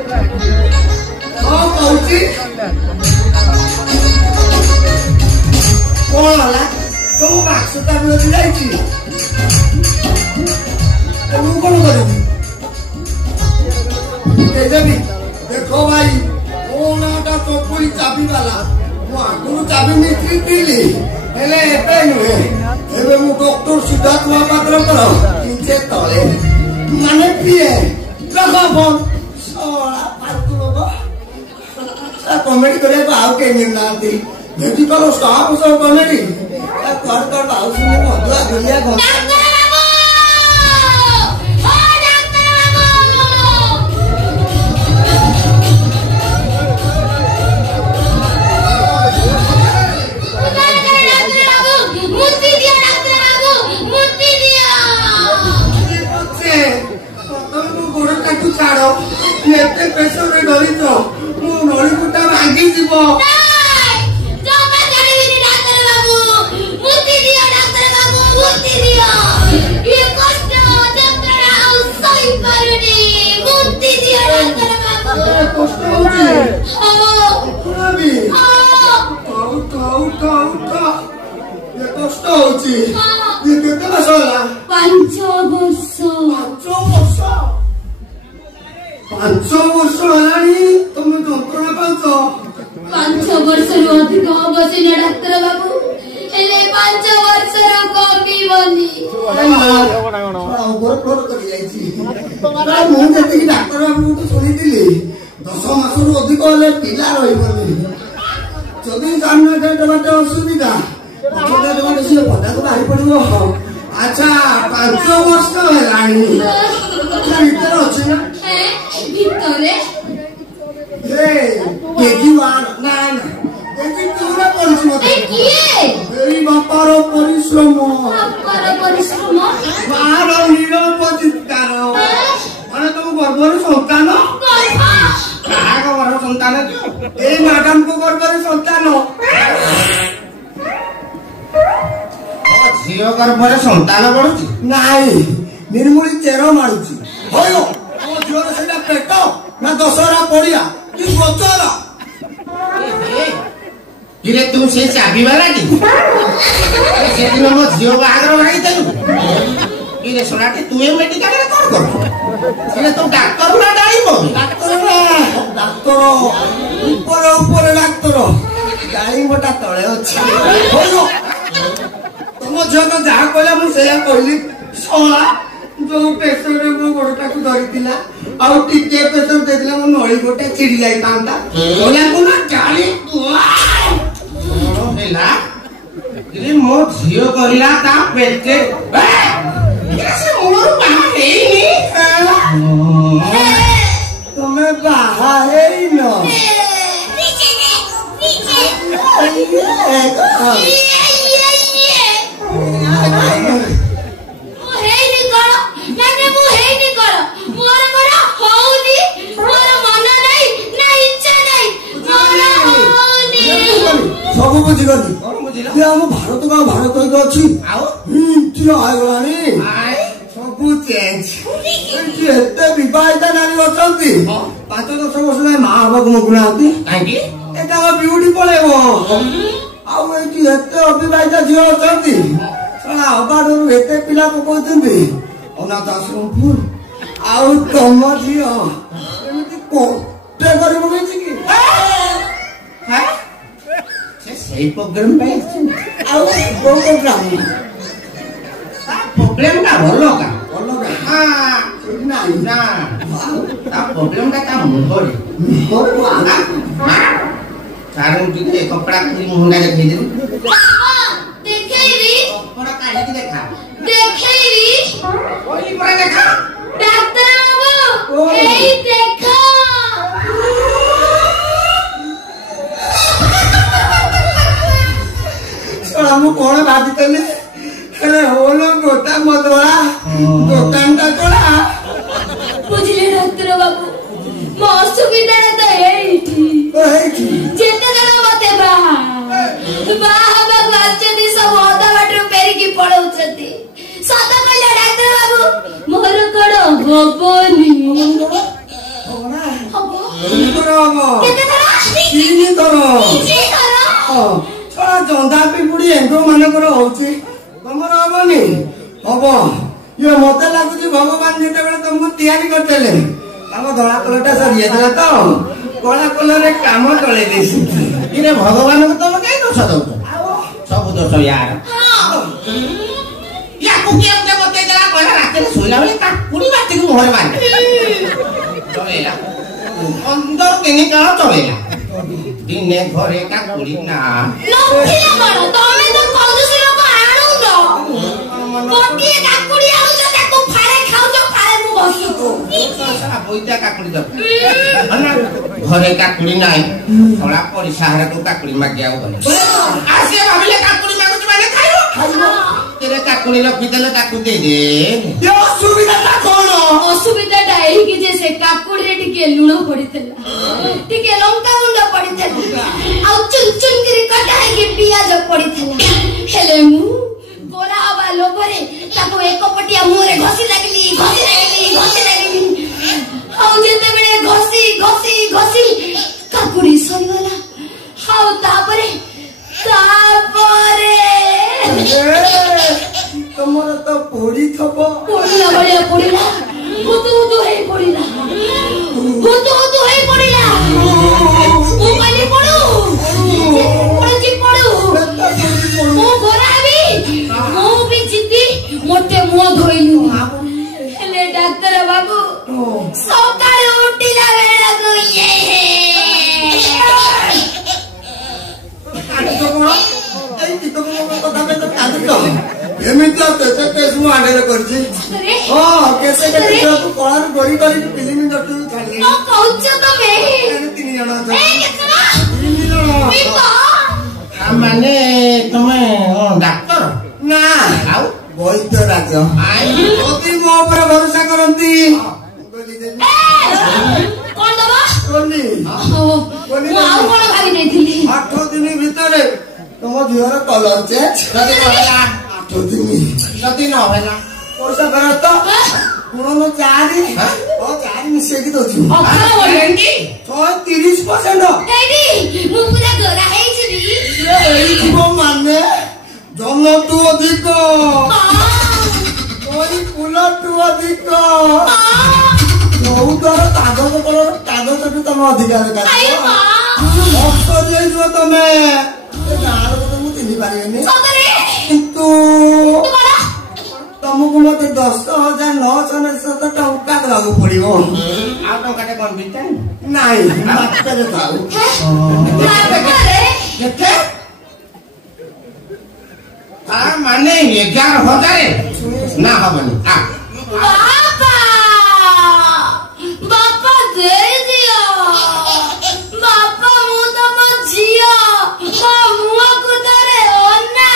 हाँ कौची कौन हला तुम बाक्सटा भी जाइछि तुम कौन करबी देबी देखो भाई कोनाटा तो कोई चाबी वाला मु आगु चाबी निकली हेले एबे नुहे एबे मु डॉक्टर सिद्धार्थ महापात्र करो इंचे तले माने पिए देखो फोन सोला फालतू लोग कॉमेडी करे तो आउ के मिलनाती जेती करो स्टाफ सब कॉमेडी कर कर बाऊ सुने मधुआ दुनिया गो छाड़ो एते पैसा रे डरी तो मु नळी कुटा भागी जीवो जो मैं करिबिनी डाक्टर बाबू मुक्ति दियो डाक्टर बाबू मुक्ति दियो ये कष्ट जंत्रणा सही पारुनी मुक्ति दियो डाक्टर बाबू कष्ट होची हां अभी उठा ये कष्ट होची ये केते मास होला 5 वर्ष 5 वर्ष हलानी तुम जंत्रणा पाउछ 5 वर्ष रु अधिक बसिन डाक्टर बाबू हेले 5 वर्ष रो कमी बनी गोर फ्लोर कर जाईची मु जेति डाक्टर बाबू तो सुनितिली 10 मास रु अधिक हले पिला रहिबनी जदी जान्न डेट बाटे असुविधा छोटा डेट से पता को बाहर पड़िबो अच्छा 5 वर्ष हलानी भीतर अछि ना ভিতরে কেজি ওয়ান না না কেজি টুরে পড়ছি মতে কিয়ে এই বাপার পরিশ্রম বার নিরপচিৎকার মানে তুমি গর্ভর সন্তান কাহা গর্ভর সন্তান এই ম্যাডাম কো গর্ভর সন্তান ঝিও গর্ভর সন্তান বড়ুছি নাই নির্মূলি চের মারুছি হয়ো झीर से पेट ना दशहरा पड़िया कि गोचर किरे तू से चाबी वाला की से दिन मो झियो बागर भाई देलु किरे सोनाटी तू ए मेडिकल रे कोन कर किरे तू डॉक्टर ना डाइबो डॉक्टर ऊपर डॉक्टर गाड़ी मोटा तळे अछि होयो तुम झियो तो जा कहला मु सेया कहली सोला जो पेशेंट रे मो गोडटा को धरितिला आ टिके पेशेंट देखला मो नळी गोटे चिड़ी जाई तांता ओला को ना गाली हेला रे मो झियो कहला ता पेटे कैसे मोर बाहा हेनी तमे बाहा हेई न सब बुझी गली ये हम भारत का भारत को अछि आउ ती आगलानी सब चेंज एते विवाहिता नारी अछंती 5-10 वर्ष में मां हबक मगुनाती काकी एटा ब्यूटी पळेबो आउ एती एते अविवाहिता झियो अछंती सला अबाडो एते पिला पकोचंती अनाथ आश्रम फुल आउ तम झियो एमिति कोटे करबो कि हैं सही प्रोग्राम पे आउ प्रोग्राम का भलो का हां ना ना ता प्रोग्राम का मुहरे आना कारण कि कपड़ा के मुहंगा देखै दे देखेबी कपड़ा काहे कि देखा देखेबी ओई पर देखा डॉक्टर बाबू एई देखा हम कौन बात करले हेले होलो गोटा मदोला गोटांटा कोला बुझले डॉक्टर बाबू मो सुविधा तो एठी जेते जण मते बाहा बाचनी सब होदा बाटरो पेरी की पळौचती सदा कहले डॉक्टर बाबू मोर कोड होबोनी होना ଛଡ଼ା ଜନ୍ଦା ପିମ୍ପୁଡ଼ି ଏଣ୍ଡୁ ମାନଙ୍କର ହଉଛି ତମର ହବନି ହବ। ଇଏ ମତେ ଲାଗୁଛି ଭଗବାନ ଯେତେବେଳେ ତମକୁ ତିଆରି କରିଥିଲେ ତାଙ୍କ ଧଳା କଲରଟା ସରିଯାଇଥିଲା ତ କଳା କଲରରେ କାମ ଚଳେଇ ଦେଇଛନ୍ତି। ଇରେ ଭଗବାନଙ୍କୁ ତମେ କାହିଁ ଦୋଷ ଦଉଛ? ସବୁ ଦୋଷ ୟାର। ୟାକୁ କିଏ ଗୋଟେ ବତେଇ ଦେଲା କହିଲା ରାତିରେ ଶୋଇଲା ବେଳେ କାକୁଡି ବାଟିକି ମୁହଁରେ ମାରି ଚଳେଇଲା 15 ଦିନ କାଳ ଚଳେଇଲା। ଦିନେ ଘରେ କାକୁଡି ନା ତମେ ତ କଞ୍ଜୁସି ଲୋକ ଆଣୁନ ଗୋଟିଏ କାକୁଡି ଆଣୁଛ ତାକୁ ଫାଳେ ଖାଉଛ ଫାଳେ ମୁଁ ବସୁଛୁ ବଇତା କାକୁଡି ଘରେ କାକୁଡି ନାହିଁ ଶଳା ପଡିଶା ଘରକୁ କାକୁଡି ମାଗିବାକୁ ଗଲେ ଆସିଏ ଭାବିଲେ କାକୁଡି ମାଗୁଛି ମାନେ ଖାଇବ କାକୁଡି ରଖିଦେଲେ ତାକୁ ଦେଇଦେ। ଅସୁବିଧାଟା କଣ? ଅସୁବିଧାଟା ଏହିକି ଯେ ସେ କାକୁଡିରେ ଟିକେ ଲୁଣ ପଡିଥିଲା ଟିକେ ଲଙ୍କା ଗୁଣ୍ଡ ପଡିଥିଲା ଆଉ ଚୁନ ଚୁନ କରି କଟା ହେଇକି ପିଆଜ ପଡିଥିଲା। ହେଲେ ମୁଁ ଗୋରା ହବା ଲୋଭରେ ତାକୁ ଏକ ପଟିଆ ମୁହଁରେ ଘଷି ଲାଗିଲି ଆଉ ଯେତେବେଳେ ଘଷି କାକୁଡି ସରିଗଲା ଆଉ ତାପରେ ତମର ତ ପୋଡିଥିବ। ପୋଡିଲା ଭଳିଆ ପୋଡିଲା ହୁତୁ ହେଇ ପଡିଲା ମୁଁ କହିଲି ପଡୁ ମୁଁ ଗୋରା ହେବି ମୁଁ ବି ଜିତି ମୋତେ ମୁହଁ ଧୋଇଲୁ। ହେଲେ ଡାକ୍ତର ବାବୁ ସକାଳୁ ଉଠିଲା ବେଳକୁ ଏମିତି କେତେ କେସ୍ ମୁଁ ଆଣ୍ଡରେ କରିଛି। ହଁ କେତେ କଳାରୁ ଡରି କରି ଫିଲ୍ମ ଜଟୁରୁ ଛାଡିଲି। 3 ଜଣ ମାନେ ତମେ ଡାକ୍ତର ନା ଆଉ ବୈଦ୍ୟ ରାଜ ଯଦି ମୋ ଉପରେ ଭରସା କରନ୍ତି ଆଉ କଣ ଭାବି ଦେଇଥିଲି 8 ଦିନ ଭିତରେ ତମ ଝିଅର କଲର ଚେଞ୍ଜ। 8 ଦିନ ଯଦି ନ ହେଲା ପଇସା ଫେରସ୍ତ ଗୁଣନ 4 ମିଶେଇକି ଦଉଛି 30%। ମୁଁ ପୁରା ଗୋରା ହେଇଯିବି ହେଇଥିବ ମାନେ ଜନଠୁ ଅଧିକ ଫୁଲଠୁ ଅଧିକ ବହୁତର କାଗଜଠୁ ତମେ ଅଧିକାର ହେଇଯିବ ତମେ ଗାଁର କଥା ମୁଁ ଚିହ୍ନି ପାରିବିନି କିନ୍ତୁ ତମକୁ ମତେ 10,997 ଟଙ୍କା ଦେବାକୁ ପଡିବ। ଆଉ ଟଙ୍କାଟେ କଣ ବିଚାର ନାଇଁ ମାତ୍ରାରେ ଥାଉ କେତେ ମାନେ 11,000 ନା ହବନି। ବାପା ଦେଇଦିଅ ବାପା ମୁଁ ତମ ଝିଅ ମୋ ମୁହଁକୁ ଧରେ ଅନା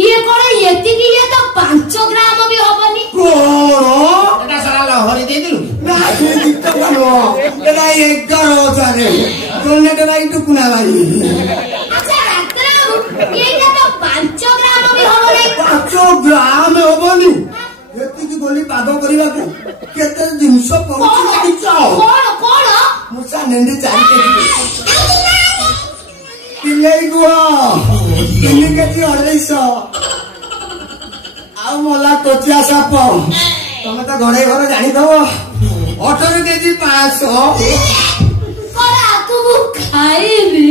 ये कौन एतिकी ये तो 5 ग्राम भी हबनी एटा सारा लहरी दे दिलु ना ये दिक्कत बनो एटा 11,000 जोने तो राइट कुना भाई। अच्छा डॉक्टर ये तो 5 ग्राम भी हबनी 5 ग्राम हबनी एतिकी गोली पागो करिवा केते जिंस पहुंची जाइछो कोन मुसा नेंदी 4 केजी पिल्लाई गुआ 3 केजी 250 ଆଉ ମଲା କୋଚିଆ ସାପ ତମେ ତ ଘରେ ଘରେ ଜାଣିଥବ 18 କେଜି 500 ଆକୁ ମୁଁ ଖାଇବି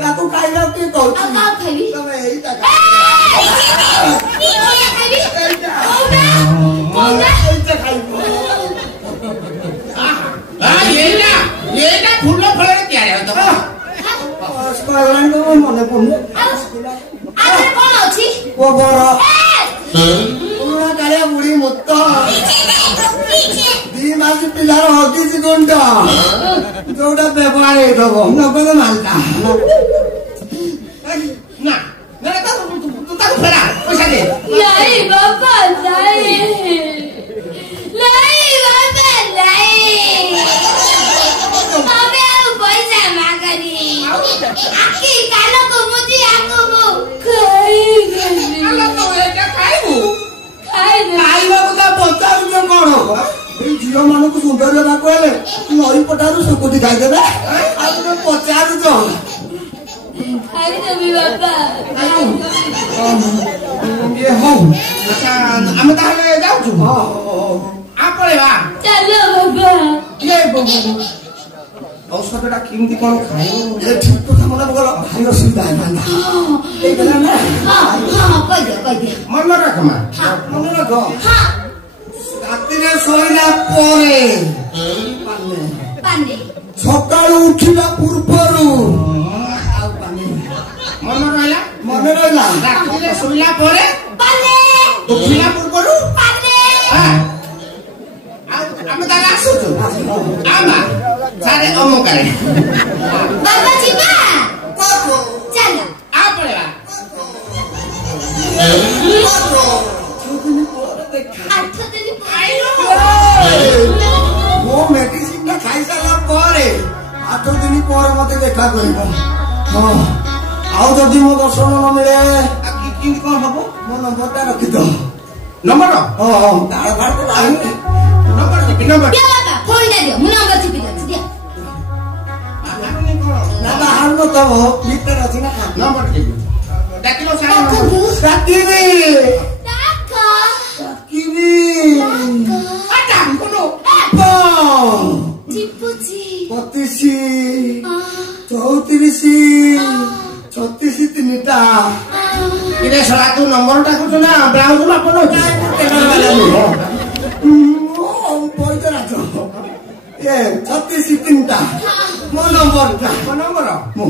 ତାକୁ ଖାଇବା କିଏ କହୁଛି ଖାଇବି ତମେ ଏଇଟା गोबर पुराना कालिया बुढ़ी मुत 2 मास पिलार हगिस गुंड जोटा व्यवहार नगद मालटा ना ना तू ताको फेरा पैसा दे नहीं बाबा नहीं नहीं बाबा नहीं हमें पैसा मांगनी आखी कालो को मुझे आको वो आलो तो एटा खाइबू खाइबा को पचारू जो कोन झील मान को सुंदर ना कहले नई पटारू सुकुति खाइदेबे आ तुम पचारू जो खाइदेबी बाबा ये हो अच्छा हम ताले जाउछु आ पळेबा चलो बाबा ये बबू औषधटा किमती कोन खाइबो ये ठीक কথা মনে বলো ভাই অসুবিধা হয় না এই কথা না हां কই দে মনে রাখ মা মনে রাখো हां রাতে শোইলা পরে পান্ডে সকাল উঠিলা পূর্বরু মনে রইলা রাতে শোইলা পরে পান্ডে উঠিলা পূর্বরু পান্ডে আমি তাহলে আসুଛୁ আমা সারে অমকারে বাবা জিবা চলো আ পড়েবা আঠ দিন খাইলো ମୋ ମେଡିସିନ ଟା ଖାଇସାରିଲା ପରେ 8 ଦିନ ପରେ ମତେ ଦେଖା କରିବ ହଁ ଆଉ ଯଦି ମୋ ଦର୍ଶନ ନ ମିଳେ କେମିତି କଣ ହବ ମୋ ନମ୍ବରଟା ରଖିଦ ନମ୍ବର ହଁ ତାର ଭାର ତ ନାହିଁ ନମ୍ବର ଦିଅ ନମ୍ବର ଦିଅ ବାବା ଫୋନ ଟା ଦିଅ ମୁଁ ନମ୍ବର ଚିପି ଦଉଛି ଦିଅ ନା ବାହାର ନ ଥବ ଭିତରେ ଅଛି ନା ନମ୍ବର ଦିଅ ଡାକିलो ସାର ଡାକିବି ডাক ଡାକିବି ଆଟା କୋନ চিপুচি 25 34 36 তিনিটা ইরে শালা তু নম্বরটা কত না ব্লাউজ মাপন হচ্ছে পয়সা রাখো এ 36 তিনটা ମୋ ନମ୍ବରଟା কোন নম্বর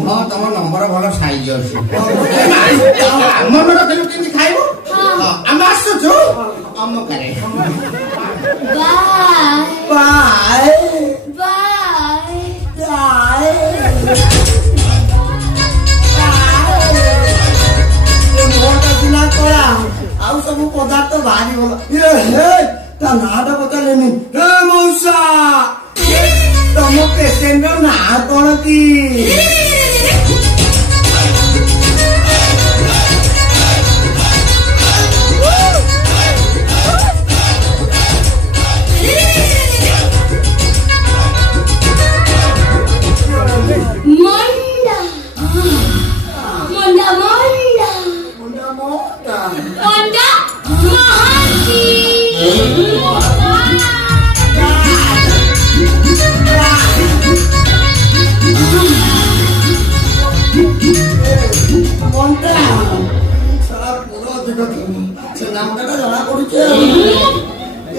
হ্যাঁ তোমার নম্বর ভালো সাইজ আছে মনে রাখলে কেমনি খাইবো আমি আসছো অমকারে বাই বাই বাই ମୋଟା ସିନା କଳା ଆଉ ସବୁ ପଦାର୍ଥ ଭାରି ଭଲ ହେ ତା ନାଁଟା ପଚାରିଲେନି ହେ ମଉସା ତମ ପେସେଣ୍ଟର ନାଁ କଣ କି মন্ডা মন্ডা মন্ডা ମୁଣ୍ଡା ମୋଟା মন্ডা মহান্তি ମଣ୍ଟା ସାରା ପୁର ଅଧିକ ସେ ନାମଟା ଜଣା ପଡୁଛି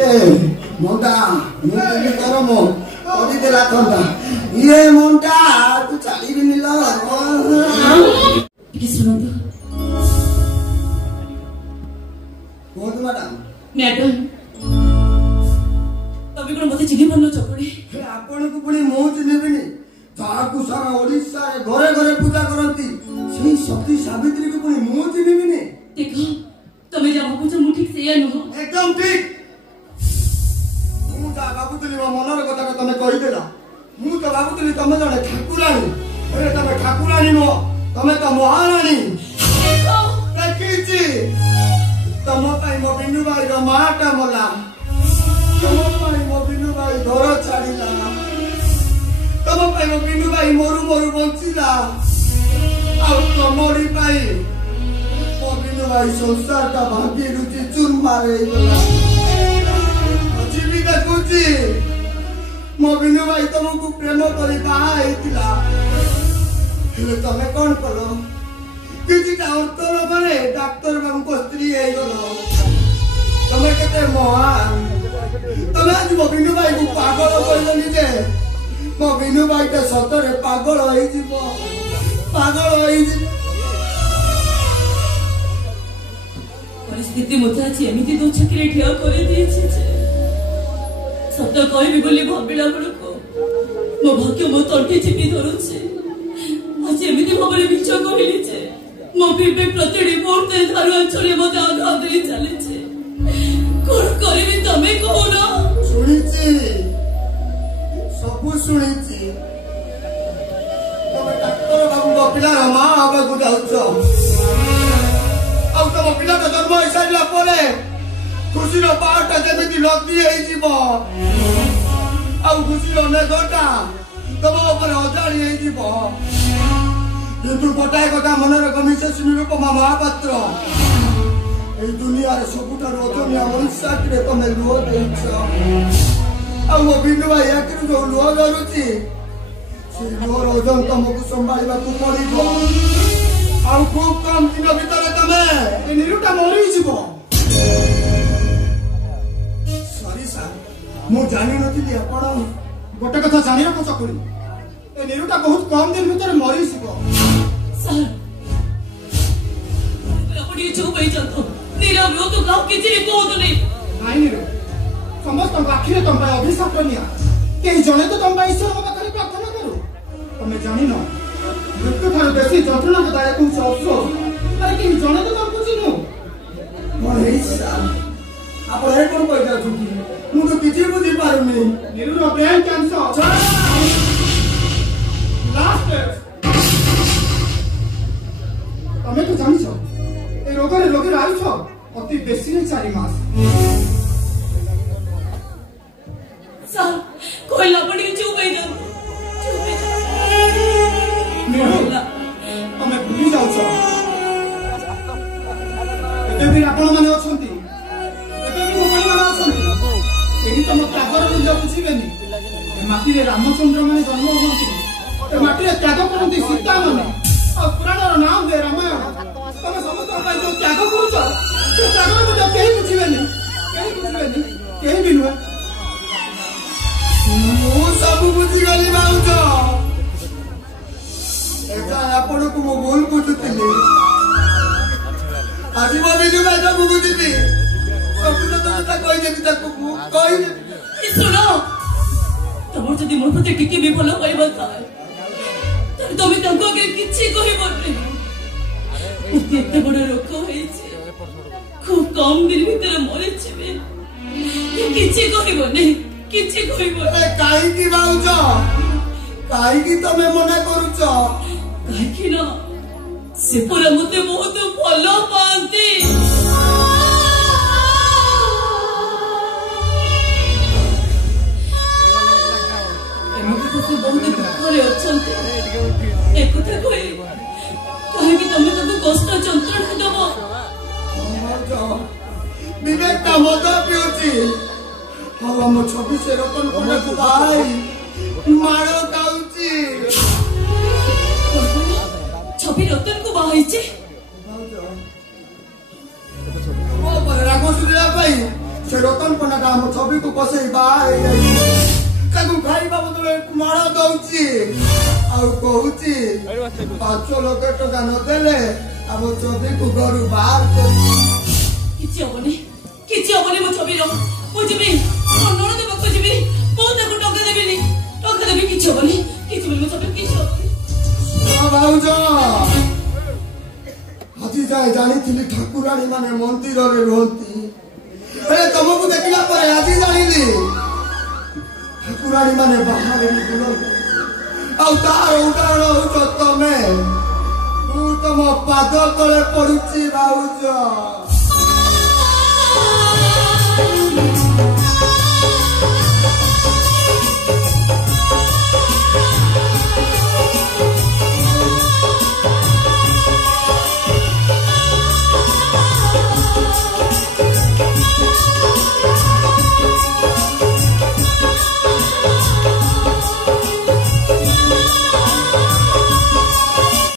ଏ ମଣ୍ଟା ମୁଁ କେମିତି କରମ କରିଦେଲା ଥଣ୍ଡା ଇଏ ମଣ୍ଟା ତୁ ଚାଲିବିନି ଲୋ ଟିକେ ଶୁଣନ୍ତୁ କୁହନ୍ତୁ ମ୍ୟାଡାମ ମ୍ୟାଡାମ ତମେ କଣ ମତେ ଚିହ୍ନି ପାରୁନ ଚକୁଡି ଆପଣଙ୍କୁ ପୁଣି ମୁଁ ଚିହ୍ନିବିନି ଯାହାକୁ ସାରା ଓଡିଶାରେ ଘରେ ଘରେ ପୂଜା କରନ୍ତି ସେଇ ସତୀ ସାବିତ୍ରୀକୁ ପୁଣି ମୁଁ ଚିହ୍ନିବିନି ଦେଖ ତମେ ଯାହା ଭାବୁଛ ମୁଁ ଠିକ ସେଇଆ ନୁହଁ একদম ঠিক ମୁଁ ଯାହା ଭାବୁଥିଲି ମୋ ମନର କଥାଟା ତମେ କହିଦେଲ ମୁଁ ତ ଭାବୁଥିଲି ତମେ ଜଣେ ଠାକୁରାଣୀ ହେଲେ ତମେ ଠାକୁରାଣୀ ନୁହଁ ତମେ ତ ମହାରାଣୀ ଦେଖିଛି ତମ ପାଇଁ ମୋ ବିନୁ ଭାଇର ମାଟା ମଲା ତମ ପାଇଁ ମୋ ବିନୁ ଭାଇ ଘର ଛାଡ଼ିଲା ତମ ପାଇଁ ମୋ ବିନୁ ଭାଇ ମରୁ ମରୁ ବଞ୍ଚିଲା ଆଉ ତମରି ପାଇଁ ମୋ ବିନୁ ଭାଇ ସଂସାରଟା ଭାଙ୍ଗି ରୁଚି ଚୁରମାର ହେଇଗଲା ଯିବି ଦେଖୁଛି ମୋ ବିନୁ ଭାଇ ତମକୁ ପ୍ରେମ କରି ବାହା ହେଇଥିଲା ହେଲେ ତମେ କଣ କଲ କିଛିଟା ଅର୍ଥ ଲୋଭରେ ଡାକ୍ତର ବାବୁଙ୍କ ସ୍ତ୍ରୀ ହେଇଗଲ ତମେ କେତେ ମହାନ ତମେ ଆଜି ମୋ ବିନୁ ଭାଇକୁ ପାଗଳ କହିଲନି ଯେ ମୋ ବିନୁ ଭାଇଟା ସତରେ ପାଗଳ ହେଇଯିବ ପାଗଳ ହେଇଯିବ परिस्थिति मते आज एमिति दो छकरे ठिया करे दिएछि जे सत कहबी बोली भाबिला बड़को मो भाग्य मो तंटी चिपी धरुछि आज एमिति भाबले मिछ कहली जे मो विवेक प्रतिडी मुहूर्ते धारु अंचले मते आघात देई चलेछि कोन करबी तमे कहूना सुनिछि सब सुनिछि तमे डाक्टर बाबू गपिला रमा आबा को जाउछो आउ तम पिला जन्म होई साइला परे खुशी रो पाटा जेमिति लग्दी हेई जीवो आउ खुशी रो ने गोटा तम ऊपर अजाड़ी हेई जीवो किंतु गोटाए गोटा मनर कमिसे सुनिरूप महापात्र ए दुनिया रे सबुठार ओजनिया मनुष्य रे तमे लुह देइछ आउ मो बिनु भाई याकिरु जो लुह जरुची से लुह ओजन तमको संभाळिबा तू पड़िबो आउ खूब कम दिन भीतर तमे ए निरुटा मरि जीवो सॉरी सर मु जानि नथिली आपण गोटे कथा जानि रखो चकुरी ए निरुटा बहुत कम दिन भीतर मरि जीवो सर अपनी चुप हो जातो नीरव रो तो गाँव किसी ने कोद नहीं नहीं नीरव समस्त आखिरे तुम पे अभिशाप निया केही जणे तो तुम पे ईश्वर को पाखरे प्रार्थना करू तुम जानि न मृत्यु थारे बेसी जंत्रणा के दायक होछ अफसोस अरे केही जणे तो तुम बुझिनु मोर हेइसा आपण हे कोन कहि जाछु कि मु तो किछि बुझि पारुनी नीरव रो ब्रेन कैंसर लास्ट तमे तो जानि छ ए रोगर आयुष अति बेसी ने 4 मास सर कोई लापड़ी चुप हो जा तमे भूली जाउ छ एते भी आपण माने अछंती एते भी मोबाइल माने अछंती एही तम त्यागर बुझा बुझिबेनी माटी रे रामचंद्र माने जन्म होंती ए माटी रे त्याग करंती सीता माने आ पुराण रो नाम दे रामायण तमे समस्त पाई जो त्याग करूछ से त्यागर बुझा केही बुझिबेनी केही भी नुहे मो सब बुझी गली बाउछ एटा आपण को मो बोल बुझुतली आज मो बिनु भाई सब बुझिबी सब तो ता कहि देबी ताको कहि ए सुनो तमर जदी मोर प्रति टिके भी भलो करिबा थाए तर तमे ताको के किछि कहिबोनी एते बड़ रोग होइছে खूब कम दिन भीतर मरे छिबे किछि कहिबोनी किछि कहिबोनी ए काई की बाउछ काई की तमे मना करूछ काई की ना से पूरा मते बहुत भलो पांती एमते तो बहुत दुखरे अछंते एक कथा कहि काहे कि तमे ताको कष्ट जंत्रणा दबो विवेक का मद पिउची हां हम 26 रतन कोना को भाई मारो काउची छवि रतन को बाहई छे ओ पर रागो सुदिला भाई से रतन कोना का हम छवि को बसई भाई कागु भाई बाबू तो मारो दउची आ कहूची 5 लाख टका न देले अब छवि को घर बाहर कर किछि होबनी मो छवि रो बुझबी नन देबो खोजबी बहुत को टका देबी किछि होबनी मो छवि किछि ओ भाउजो हाथी जाय जानी थिली ठाकुराणी माने मंदिर रे रहंती अरे तुमको देखला पर आज जानिली ठाकुराणी माने बाहर रे बुलंती आउ तार उदाहरण हो तमे तू तम पाद तले पडुची भाउजो